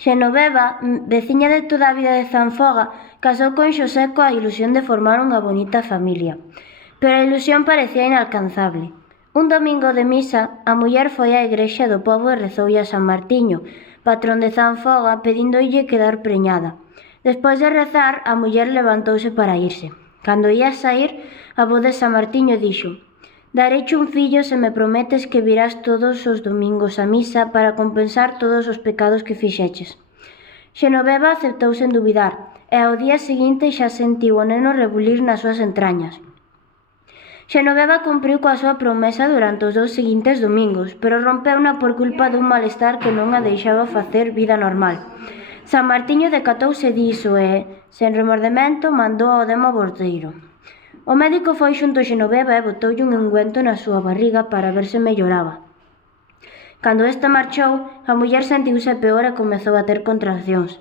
Xenoveva, veciña de toda a vida de Zanfoga, casou con Xosé coa ilusión de formar unha bonita familia. Pero a ilusión parecía inalcanzable. Un domingo de misa, a muller foi á igrexa do pobo e rezoulle a San Martiño, patrón de Zanfoga, pedíndolle quedar preñada. Despois de rezar, a muller levantouse para irse. Cando ía saír, a voz de San Martiño dixo: «Dareiche un fillo se me prometes que virás todos os domingos á misa para compensar todos os pecados que fixeches». Xenoveva aceptou sen dubidar, e ao día seguinte xa sentiu o neno rebulir nas súas entrañas. Xenoveva cumpriu coa súa promesa durante os 2 seguintes domingos, pero rompeuna por culpa dun malestar que non a deixaba facer vida normal. San Martiño decatouse diso e, sen remordemento, mandou ao demo aborteiro. O médico foi xunto a Xenoveva e botoulle un ungüento na súa barriga para ver se melloraba. Cando esta marchou, a muller sentiuse peor e comezou a ter contraccións.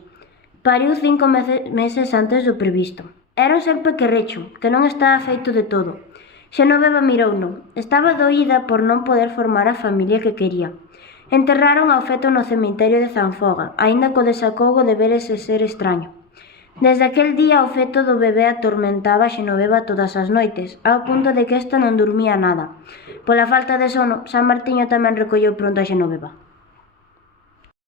Pariu 5 meses antes do previsto. Era un ser pequerrecho, que non estaba feito de todo. Xenoveva mirouno. Estaba doída por non poder formar a familia que quería. Enterraron ao feto no cemiterio de Zanfoga, aínda co desacougo de ver ese ser extraño. Desde aquel día o feto do bebé atormentaba a Xenoveva todas as noites, ao punto de que esta non durmía nada. Pola falta de sono, San Martiño tamén recolleu pronto a Xenoveva.